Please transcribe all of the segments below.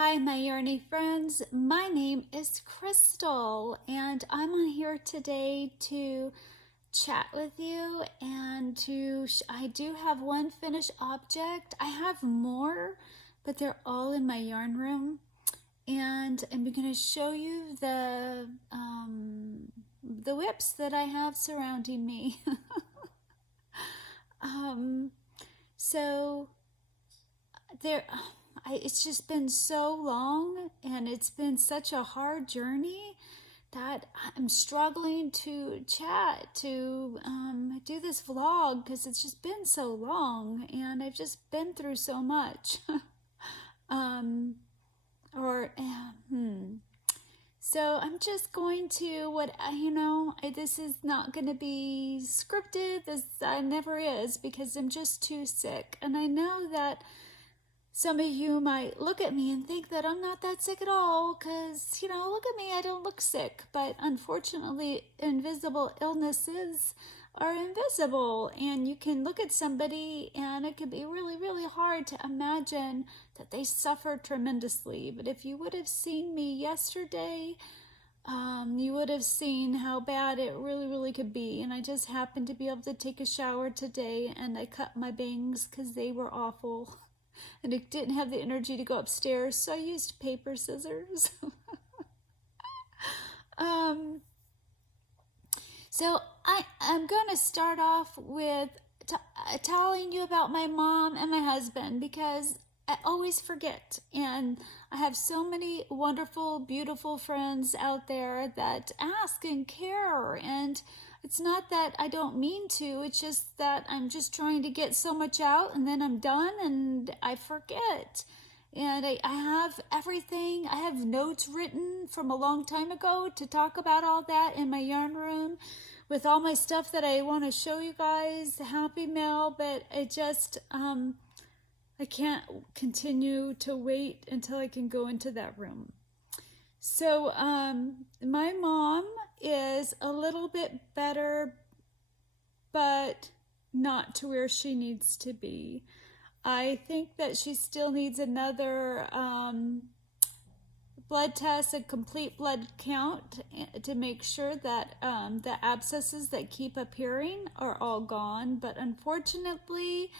Hi, my yarny friends. My name is Crystal, and I'm on here today to chat with you and I do have one finished object. I have more, but they're all in my yarn room, and I'm going to show you the WIPS that I have surrounding me. um, so there. It's just been so long and it's been such a hard journey that I'm struggling to do this vlog because it's just been so long and I've just been through so much. um, or, So I'm just going to, this is not going to be scripted. This never is because I'm just too sick. And I know that some of you might look at me and think that I'm not that sick at all because, look at me, I don't look sick. But unfortunately, invisible illnesses are invisible. And you can look at somebody and it can be really, really hard to imagine that they suffer tremendously. But if you would have seen me yesterday, you would have seen how bad it really, really could be. And I just happened to be able to take a shower today and I cut my bangs because they were awful. And I didn't have the energy to go upstairs, so I used paper scissors. So I'm going to start off with telling you about my mom and my husband because I always forget. And I have so many wonderful, beautiful friends out there that ask and care. And it's not that I don't mean to, it's just that I'm just trying to get so much out and then I'm done and I forget. And I have everything. I have notes written from a long time ago to talk about all that in my yarn room with all my stuff that I want to show you guys, the Happy Mail, but I just, I can't continue to wait until I can go into that room. So my mom is a little bit better, but not to where she needs to be. I think that she still needs another blood test, a complete blood count to make sure that the abscesses that keep appearing are all gone. But unfortunately,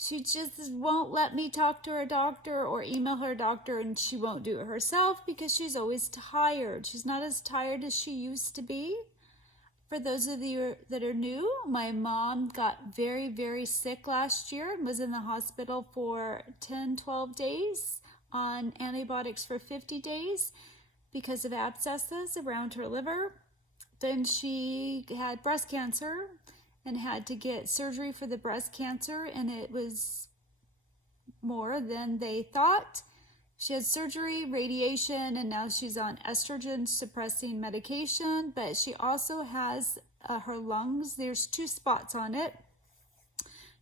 she just won't let me talk to her doctor or email her doctor, and she won't do it herself because she's always tired. She's not as tired as she used to be. For those of you that are new, my mom got very, very sick last year and was in the hospital for 10-12 days on antibiotics for 50 days because of abscesses around her liver. Then she had breast cancer and had to get surgery for the breast cancer, and it was more than they thought. She had surgery, radiation, and now she's on estrogen suppressing medication, but she also has her lungs. There's 2 spots on it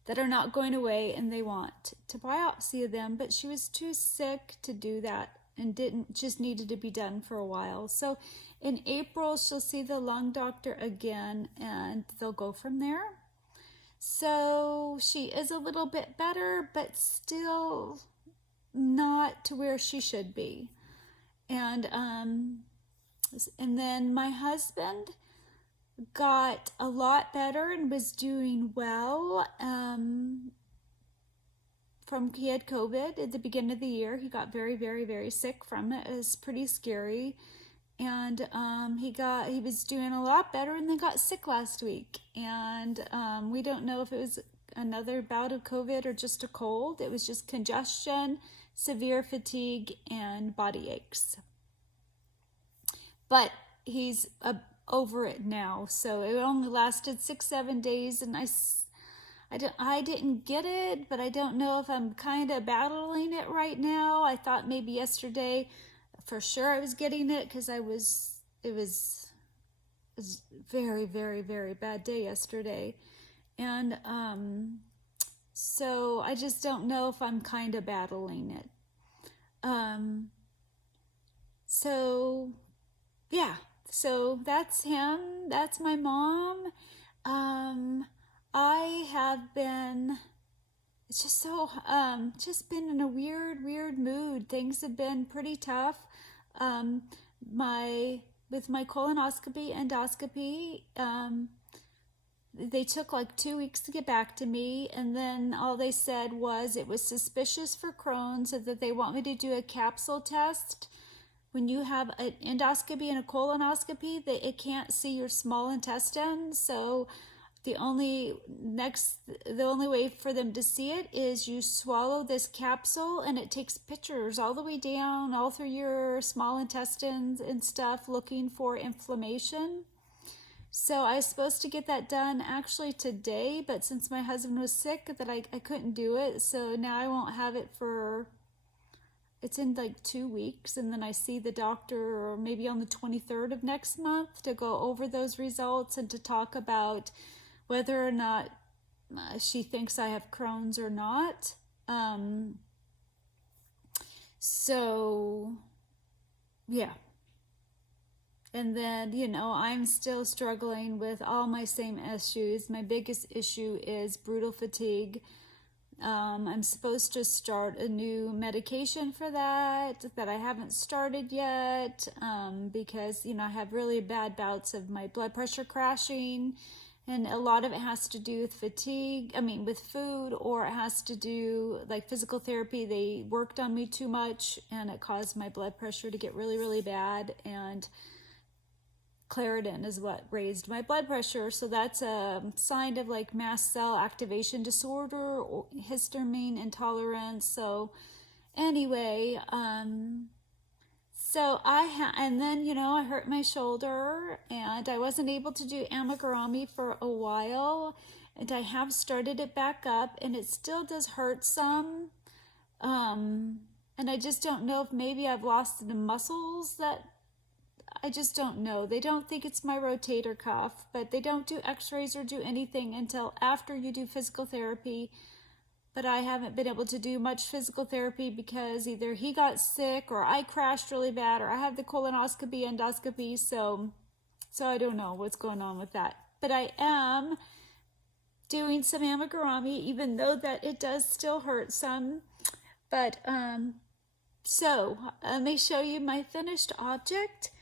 that are not going away, and they want to biopsy them, but she was too sick to do that and just needed to be done for a while. So in April, she'll see the lung doctor again and they'll go from there. So she is a little bit better, but still not to where she should be. And then my husband got a lot better and was doing well. He had COVID at the beginning of the year. He got very, very, very sick from it. It was pretty scary. And he was doing a lot better and then got sick last week. And we don't know if it was another bout of COVID or just a cold. It was just congestion, severe fatigue, and body aches. But he's over it now. So it only lasted 6-7 days, and I didn't get it, but I don't know if I'm kind of battling it right now. I thought maybe yesterday for sure I was getting it because it was a very, very, very bad day yesterday. And so I just don't know if I'm kind of battling it. So yeah, so that's him. That's my mom. I have been it's just so, just been in a weird mood. Things have been pretty tough. Um, with my colonoscopy, endoscopy, they took like 2 weeks to get back to me, and then all they said was it was suspicious for Crohn's, and that they want me to do a capsule test. When you have an endoscopy and a colonoscopy, it can't see your small intestine, so the only way for them to see it is you swallow this capsule, and it takes pictures all the way down, all through your small intestines and stuff, looking for inflammation. So I was supposed to get that done actually today, but since my husband was sick, that I couldn't do it. So now I won't have it it's in like 2 weeks, and then I see the doctor or maybe on the 23rd of next month to go over those results and to talk about whether or not she thinks I have Crohn's or not. So yeah. And then, I'm still struggling with all my same issues. My biggest issue is brutal fatigue. I'm supposed to start a new medication for that I haven't started yet, because, I have really bad bouts of my blood pressure crashing. And a lot of it has to do with fatigue, with food, or it has to do like physical therapy. They worked on me too much, and it caused my blood pressure to get really bad. And Claritin is what raised my blood pressure. So that's a sign of like mast cell activation disorder or histamine intolerance. So anyway, so and then, I hurt my shoulder, and I wasn't able to do amigurumi for a while, and I have started it back up, and it still does hurt some. And I just don't know if maybe I've lost the muscles I just don't know. They don't think it's my rotator cuff, but they don't do x-rays or do anything until after you do physical therapy. But I haven't been able to do much physical therapy because either he got sick, or I crashed really bad, or I had the colonoscopy, endoscopy, so I don't know what's going on with that. But I am doing some amigurumi, even though that it does still hurt some. But so let me show you my finished object.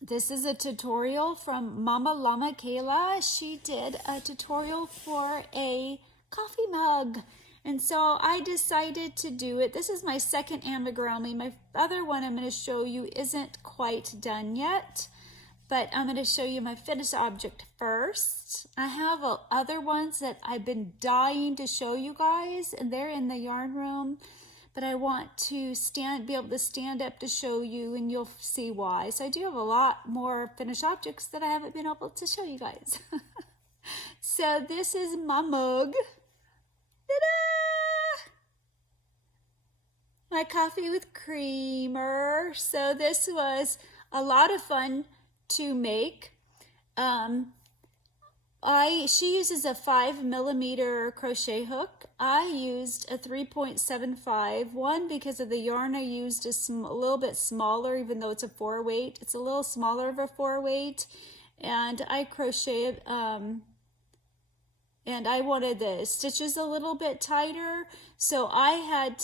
This is a tutorial from Mama Lama Kayla. She did a tutorial for a coffee mug, and so I decided to do it. This is my second amigurumi. My other one I'm going to show you isn't quite done yet, but I'm going to show you my finished object first. I have other ones that I've been dying to show you guys, and they're in the yarn room. But I want to be able to stand up to show you, and you'll see why. So I do have a lot more finished objects that I haven't been able to show you guys. So this is my mug. Ta-da! My coffee with creamer. So this was a lot of fun to make. She uses a 5mm crochet hook. I used a 3.75 one because of the yarn I used is a little bit smaller, even though it's a 4-weight. It's a little smaller of a 4-weight, and I crocheted, and I wanted the stitches a little bit tighter, so I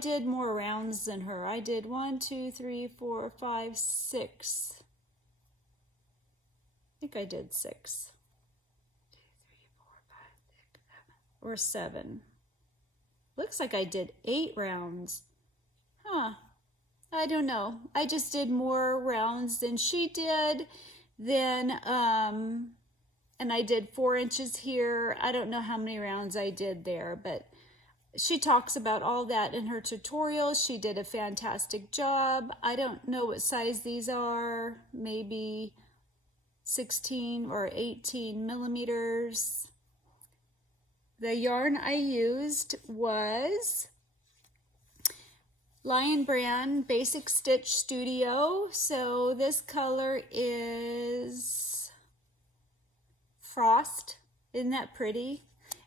did more rounds than her. I did 1, 2, 3, 4, 5, 6. I think I did 6. 2, 3, 4, 5, 6, 7. Or 7. Looks like I did 8 rounds. Huh. I don't know. I just did more rounds than she did. Then, and I did 4 inches here. I don't know how many rounds I did there, but she talks about all that in her tutorial. She did a fantastic job. I don't know what size these are. Maybe 16 or 18 millimeters. The yarn I used was Lion Brand Basic Stitch Studio. So this color is Frost. Isn't that pretty?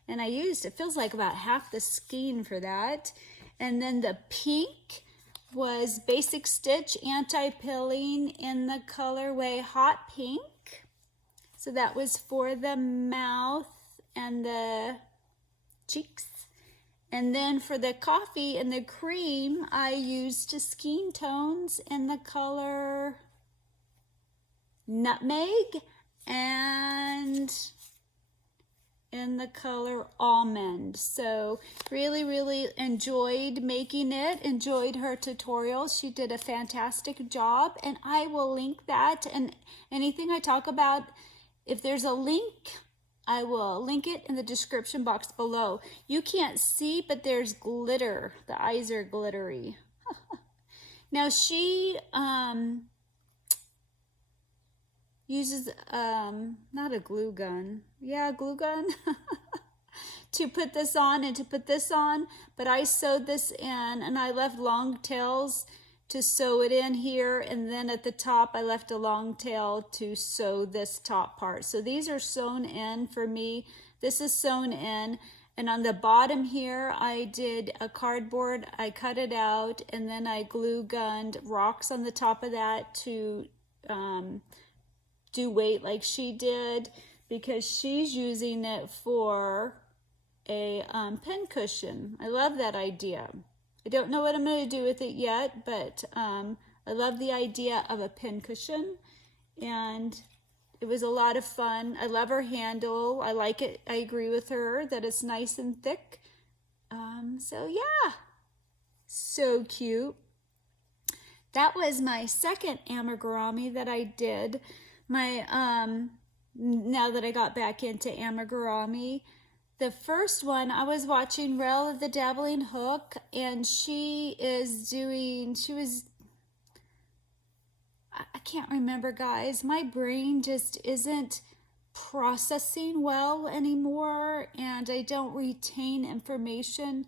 And it feels like about half the skein for that. And then the pink was Basic Stitch Anti-Pilling in the colorway Hot Pink. So that was for the mouth and the cheeks. And then for the coffee and the cream, I used skin tones in the color nutmeg and in the color almond. So really enjoyed making it, enjoyed her tutorial. She did a fantastic job, and I will link that, and anything I talk about, if there's a link, I will link it in the description box below. You can't see, but there's glitter. The eyes are glittery. Now she uses not a glue gun, yeah, glue gun to put this on and to put this on, but I sewed this in, and I left long tails to sew it in here, and then at the top I left a long tail to sew this top part. So these are sewn in for me. This is sewn in, and on the bottom here I did a cardboard, I cut it out, and then I glue gunned rocks on the top of that to do weight like she did, because she's using it for a pin cushion. I love that idea. I don't know what I'm going to do with it yet, but I love the idea of a pin cushion, and it was a lot of fun. I love her handle. I like it. I agree with her that it's nice and thick. So yeah, so cute. That was my second amigurumi that I did. My now that I got back into amigurumi, the first one I was watching Rell The Dabbling Hook, and I can't remember, guys. My brain just isn't processing well anymore, and I don't retain information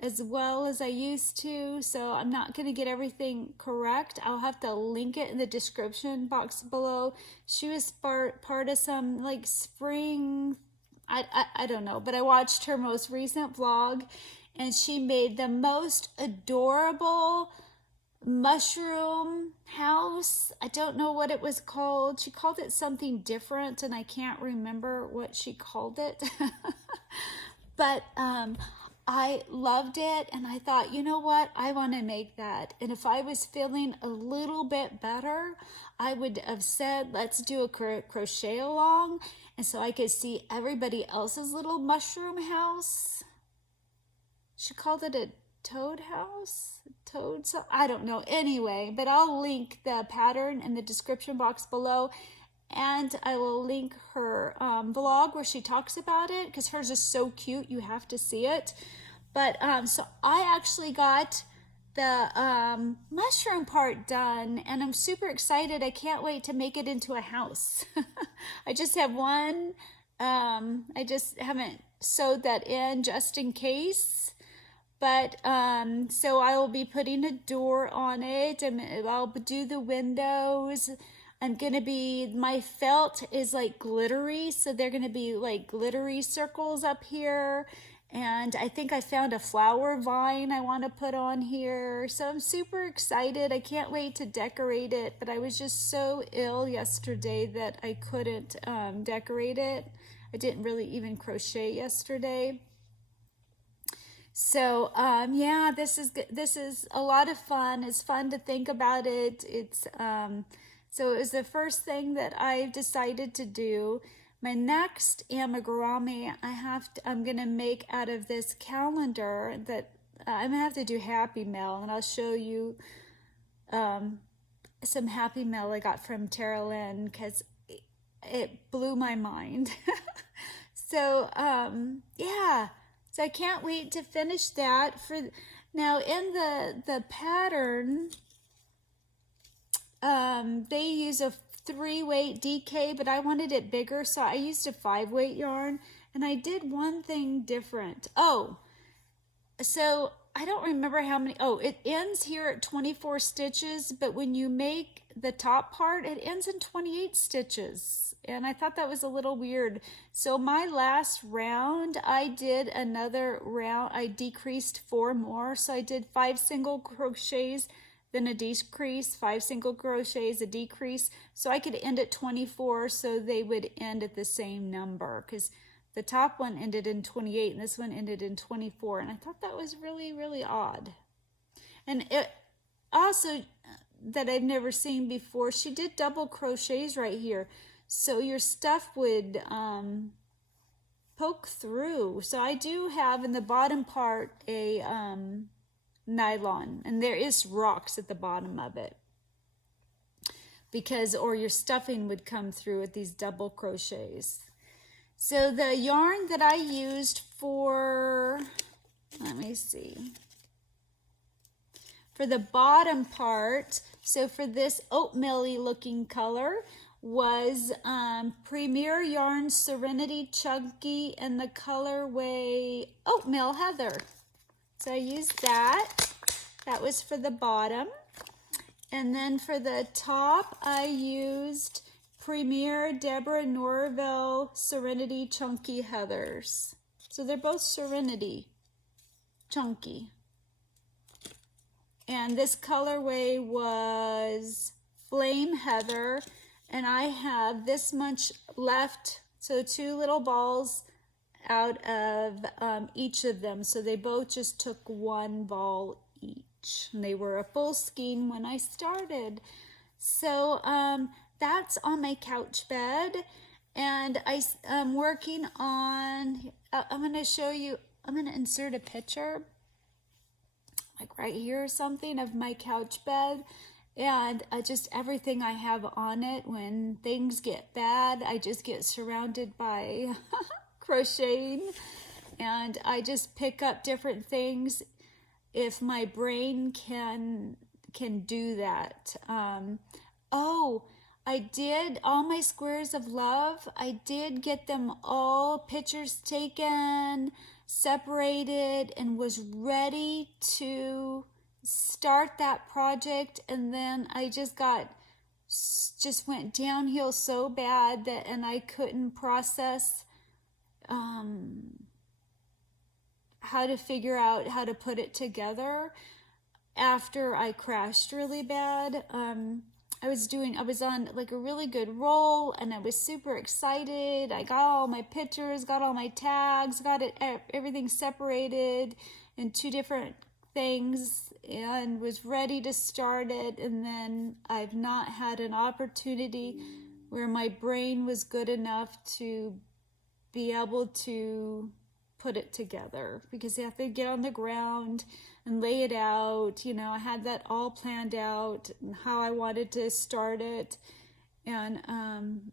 as well as I used to, so I'm not going to get everything correct. I'll have to link it in the description box below. She was part of some like spring, I don't know, but I watched her most recent vlog, and she made the most adorable mushroom house. I don't know what it was called. She called it something different, and I can't remember what she called it. But I loved it, and I thought, you know what, I want to make that. And if I was feeling a little bit better, I would have said, let's do a crochet along, and so I could see everybody else's little mushroom house. She called it a toad house, I don't know. Anyway, but I'll link the pattern in the description box below, and I will link her vlog where she talks about it, because hers is so cute, you have to see it. But so I actually got the mushroom part done, and I'm super excited. I can't wait to make it into a house. I just have one. I just haven't sewed that in just in case. But so I will be putting a door on it, and I'll do the windows. My felt is like glittery, so they're gonna be like glittery circles up here. And I think I found a flower vine I want to put on here. So I'm super excited. I can't wait to decorate it, but I was just so ill yesterday that I couldn't decorate it. I didn't really even crochet yesterday. So yeah, this is a lot of fun. It's fun to think about it. So it was the first thing that I've decided to do. My next amigurumi I'm gonna make out of this calendar that I'm gonna have to do Happy Mail, and I'll show you some Happy Mail I got from Tara Lynn, because it blew my mind. So yeah, so I can't wait to finish that. Now in the pattern, they use a 3-weight DK, but I wanted it bigger, so I used a 5-weight yarn, and I did one thing different. Oh, so I don't remember how many. Oh, it ends here at 24 stitches, but when you make the top part, it ends in 28 stitches, and I thought that was a little weird. So my last round, I did another round. I decreased 4 more, so I did 5 single crochets, then a decrease, 5 single crochets, a decrease, so I could end at 24, so they would end at the same number, because the top one ended in 28 and this one ended in 24. And I thought that was really, really odd. And it also, that I've never seen before, she did double crochets right here. So your stuff would poke through. So I do have in the bottom part a nylon, and there is rocks at the bottom of it, because, or your stuffing would come through at these double crochets. So the yarn that I used for, let me see, for the bottom part, so for this oatmeal-y looking color, was Premier Yarn Serenity Chunky in the colorway Oatmeal Heather. So I used that. That was for the bottom. And then for the top, I used Premier Deborah Norville Serenity Chunky Heathers. So they're both Serenity Chunky. And this colorway was Flame Heather. And I have this much left, so 2 little balls out of each of them. So they both just took 1 ball each. And they were a full skein when I started. So that's on my couch bed. And I'm working on, I'm going to show you, I'm going to insert a picture, like right here or something, of my couch bed. And just everything I have on it. When things get bad, I just get surrounded by crocheting, and I just pick up different things if my brain can do that. Oh, I did all my squares of love. I did get them all pictures taken, separated, and was ready to start that project, and then I just went downhill so bad that, and I couldn't process how to figure out how to put it together after I crashed really bad. I was on like a really good roll, and I was super excited. I got all my pictures, got all my tags, got everything separated in 2 different things, and was ready to start it. And then I've not had an opportunity where my brain was good enough to be able to put it together, because you have to get on the ground and lay it out. You know, I had that all planned out and how I wanted to start it, and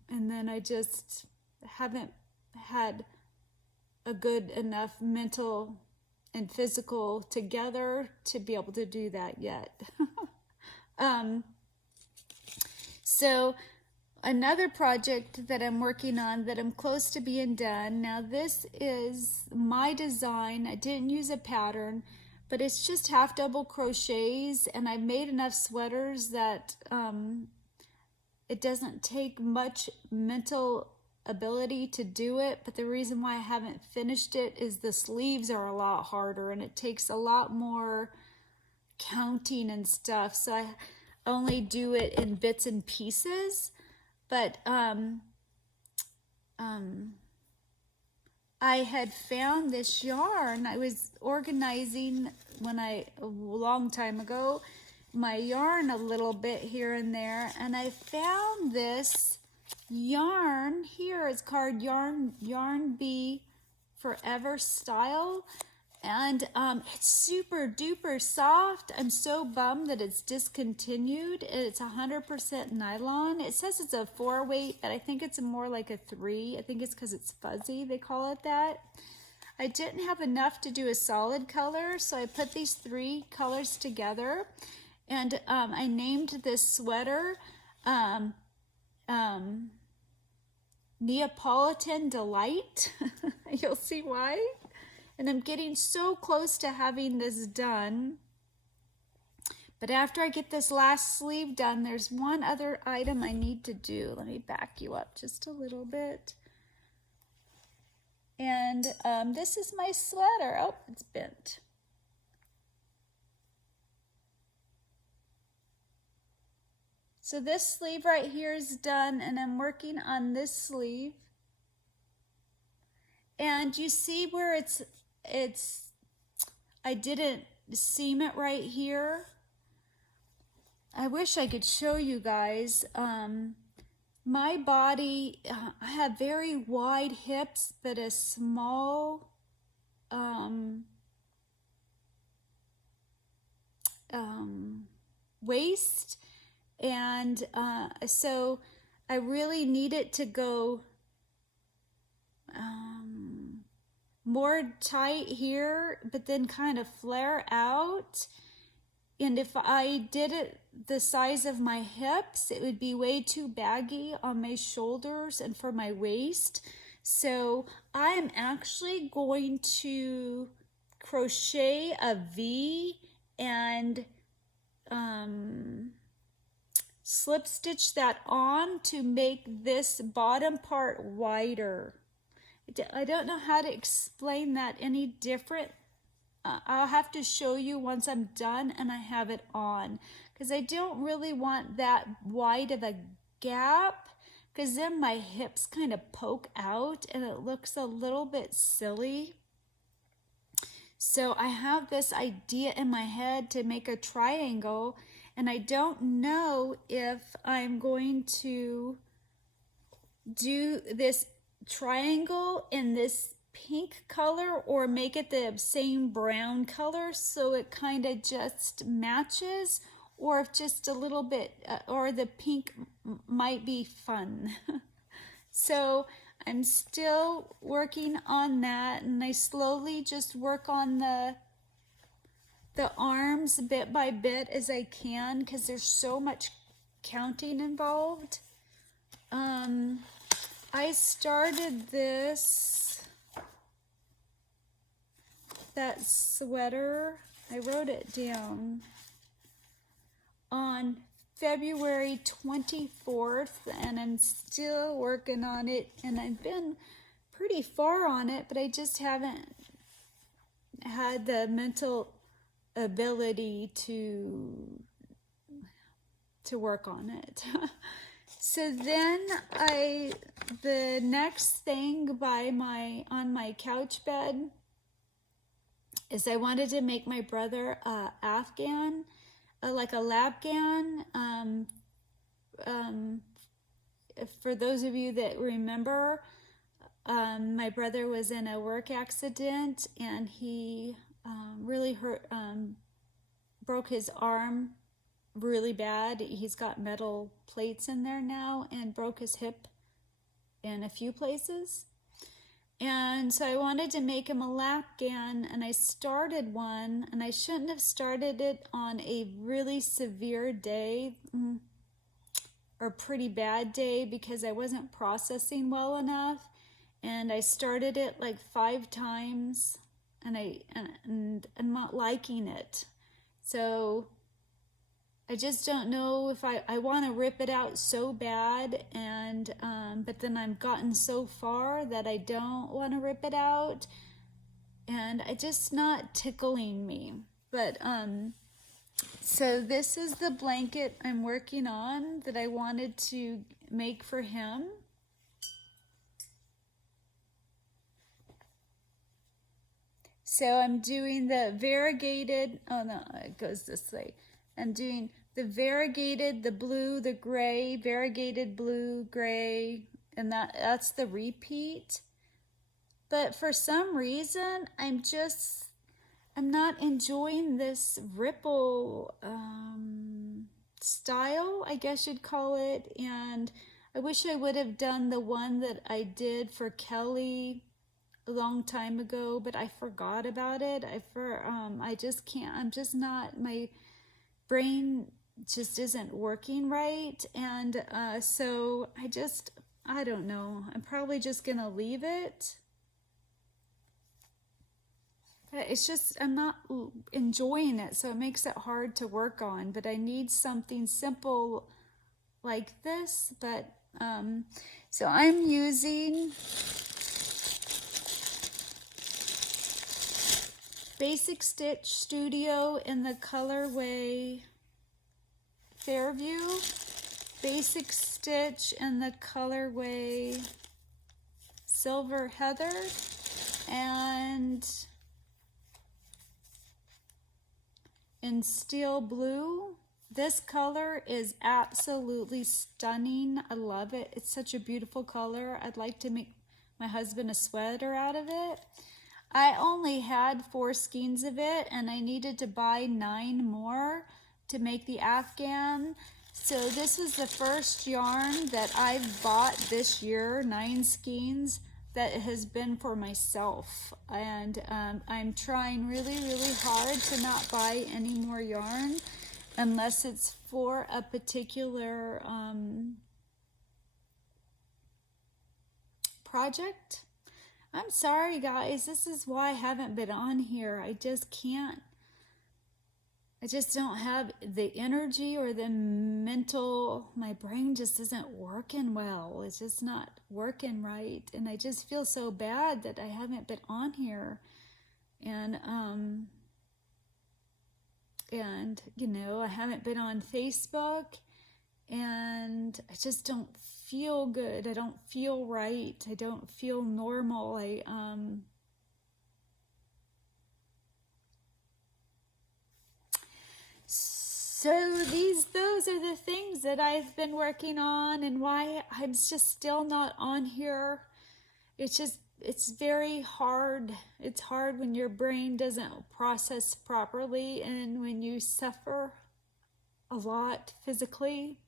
then I just haven't had a good enough mental and physical together to be able to do that yet. So another project that I'm working on that I'm close to being done. Now this is my design. I didn't use a pattern, but it's just half double crochets, and I've made enough sweaters that it doesn't take much mental ability to do it. But the reason why I haven't finished it is the sleeves are a lot harder, and it takes a lot more counting and stuff, so I only do it in bits and pieces. But I had found this yarn. I was organizing a long time ago, my yarn a little bit here and there, and I found this yarn here. It's called Yarn Bee Forever Style, and it's super duper soft. I'm so bummed that it's discontinued. It's 100% nylon. It says it's a 4 weight, but I think it's more like a 3. I think it's because it's fuzzy, they call it that. I didn't have enough to do a solid color, so I put these 3 colors together, and I named this sweater Neapolitan Delight. You'll see why. And I'm getting so close to having this done. But after I get this last sleeve done, there's one other item I need to do. Let me back you up just a little bit. And this is my sweater. Oh, it's bent. So this sleeve right here is done, and I'm working on this sleeve. And you see where I didn't seam it right here. I wish I could show you guys. My body, I have very wide hips, but a small waist. And so I really need it to go more tight here, but then kind of flare out. And if I did it the size of my hips, it would be way too baggy on my shoulders and for my waist. So I am actually going to crochet a V and slip stitch that on to make this bottom part wider. I don't know how to explain that any different. I'll have to show you once I'm done and I have it on, because I don't really want that wide of a gap, because then my hips kind of poke out and it looks a little bit silly. So I have this idea in my head to make a triangle, and I don't know if I'm going to do this triangle in this pink color or make it the same brown color so it kind of just matches, or if just a little bit, or the pink might be fun. So I'm still working on that, and I slowly just work on the arms bit by bit as I can, because there's so much counting involved. I started that sweater, I wrote it down, on February 24th, and I'm still working on it, and I've been pretty far on it, but I just haven't had the mental ability to work on it. So then the next thing on my couch bed is I wanted to make my brother a Afghan, like a Lapghan. For those of you that remember, my brother was in a work accident, and he really hurt, broke his arm really bad. He's got metal plates in there now, and broke his hip in a few places. And so I wanted to make him a Lapghan, and I started one, and I shouldn't have started it on a really severe day or pretty bad day, because I wasn't processing well enough, and I started it like 5 times, and I'm not liking it. So I just don't know if I want to rip it out so bad, and but then I've gotten so far that I don't want to rip it out, and it's just not tickling me. But so this is the blanket I'm working on that I wanted to make for him. So I'm doing the variegated, oh no, it goes this way. I'm doing the variegated, the blue, the gray, variegated blue, gray, and that's the repeat. But for some reason, I'm not enjoying this ripple style, I guess you'd call it. And I wish I would have done the one that I did for Kelly a long time ago, but I forgot about it. I just can't, I'm just not, my brain just isn't working right. And so I don't know, I'm probably just gonna leave it. But it's just, I'm not enjoying it, so it makes it hard to work on. But I need something simple like this. But so I'm using Basic Stitch Studio in the colorway Fairview, Basic Stitch in the colorway Silver Heather, and in steel blue. This color is absolutely stunning. I love it. It's such a beautiful color. I'd like to make my husband a sweater out of it. I only had 4 skeins of it, and I needed to buy 9 more to make the Afghan. So this was the first yarn that I've bought this year, 9 skeins, that has been for myself. And I'm trying really, really hard to not buy any more yarn unless it's for a particular project. I'm sorry guys, this is why I haven't been on here. I just can't. I just don't have the energy or the mental, my brain just isn't working well. It's just not working right. And I just feel so bad that I haven't been on here. And you know, I haven't been on Facebook, and I just don't feel good. I don't feel right. I don't feel normal. So those are the things that I've been working on, and why I'm just still not on here. It's very hard. It's hard when your brain doesn't process properly, and when you suffer a lot physically.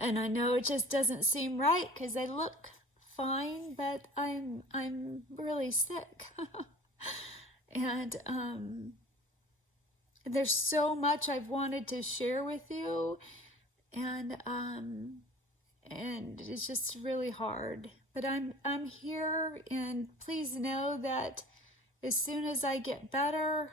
And I know it just doesn't seem right because I look fine, but I'm really sick. And there's so much I've wanted to share with you, and it's just really hard. But I'm here, and please know that as soon as I get better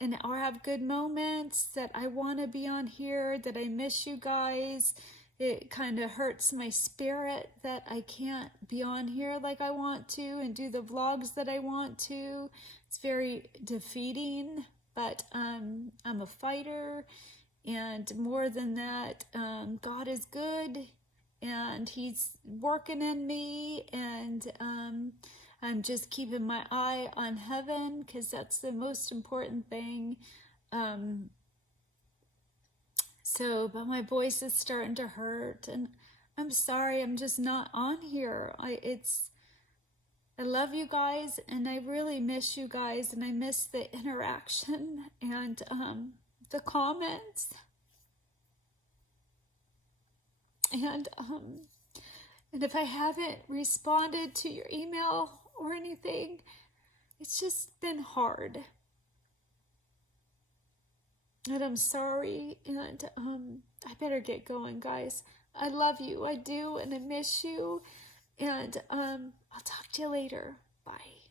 and or have good moments, that I want to be on here, that I miss you guys. It kind of hurts my spirit that I can't be on here like I want to and do the vlogs that I want to. It's very defeating, but I'm a fighter, and more than that, God is good, and He's working in me, and I'm just keeping my eye on heaven, because that's the most important thing. But my voice is starting to hurt, and I'm sorry, I'm just not on here. I love you guys, and I really miss you guys, and I miss the interaction and the comments. And if I haven't responded to your email or anything, it's just been hard. And I'm sorry, and I better get going, guys. I love you, I do, and I miss you. And I'll talk to you later. Bye.